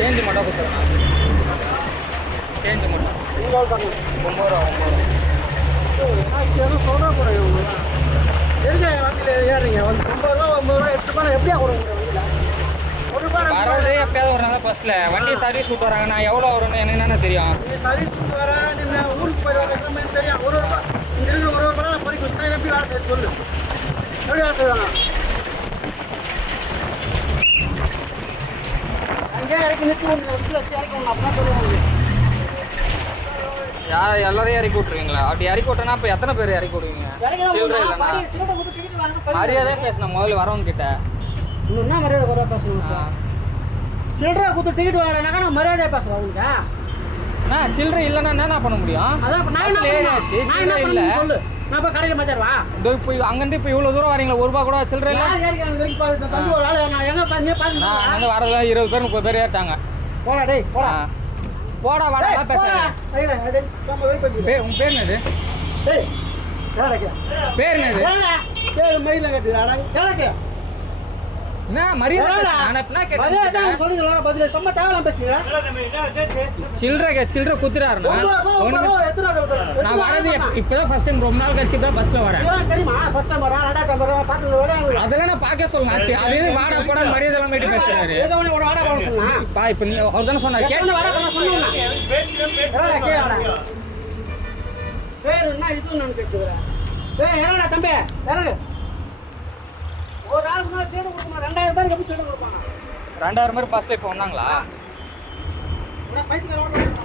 Change மட்டும் கொடுத்துருங்க. Change மட்டும். ஒம்பது ரூபா ஒம்பது சொல்கிற கூட எதுக்கு வண்டியில் ஏறுறீங்க? வந்து ஒம்பது ரூபா ஒம்பது ரூபா எட்டு ரூபா எப்படியா ரூபா வரது எப்பயாவது ஒரு நாள் பஸ்ஸில் வண்டி சர்வீஸ் விட்டு வராங்க நான் எவ்வளோ வரும்னு என்னென்ன தெரியும்? நீ சரி வர நின்று ஊருக்கு போய் வர தெரியும். ஒரு ரூபா இங்க ஒரு ரூபா பறிக்க எப்படி வேலை செய்ய சொல்லு? எப்படி வேலை செய்வாங்க யா எல்லாரையும் இறக்கி விட்ருவீங்களா அப்படி இறக்கி விட்டோன்னா இப்போ எத்தனை பேர் இறக்கி விடுவீங்க? சில்லறை போகணும். இல்லைண்ணா பாடி சில்லறை கொடுத்து ticket வாங்கிட்டு மரியாதையே பேசணும் முதல்ல வரவங்க கிட்ட இன்னும் என்ன மரியாதை குறைவா பேசணும். சில்லறை கொடுத்து டிக்கெட் வாங்கினாக்கா நான் மரியாதையாக பேசுவேன் அவனுக்கு அண்ணா சில்லறை இல்லைன்னா என்ன பண்ண முடியும்? இப்ப சில்லறை இல்லை. நான் போய் கடையில் மச்சார் வா இப்போ அங்கேருந்து இப்போ இவ்வளோ தூரம் வரீங்களா? ஒரு ரூபா கூட சில்லறை இல்லை? யார் நான் எங்க பாரு, நீ பாரு, நான் அங்கேருந்து வரதுல இருபது பேர் முப்பது பேர் ஏறிட்டாங்க. போடா டேய் போடா. போடா வாடா. பேசுறேன் உன் பேர் என்னது? பேர் என்னது? டேய், மயில கட்டிடாடா. சில்லறை கே- சில்லறை ரூபா விட்டு? நான் வரது இப்ப- இப்பதான் ஃபர்ஸ்ட் டைம் ரொம்ப நாள் கழிச்சு தான் பஸ்ல வரேன். அதெல்லாம் நான் பார்க்க சொல்லுங்க ஆச்சு. அது வாடா போட மரியாதை எல்லாம் போயிட்டு பேசுறாரு சொன்னா. பா இப்ப நீ அவர் தானே சொன்னார் எத்தனை கேட்டு வாடகை போட சொன்னீங்களா? என்னடா கே, வாடா. பேரு என்ன இது நான் கேட்கிறேன். டேய் இறங்கடா தம்பி. இறங்கு. ஒரு ஆள் முன்னாடி சீடு கொடுக்கணும். ரெண்டாயிரம் பேருக்கு எப்படி சீடு கொடுப்பாங்க? ரெண்டாயிரம் பேர் பஸ்ல இப்போ வந்தாங்களா? ஓட்டுறாங்க.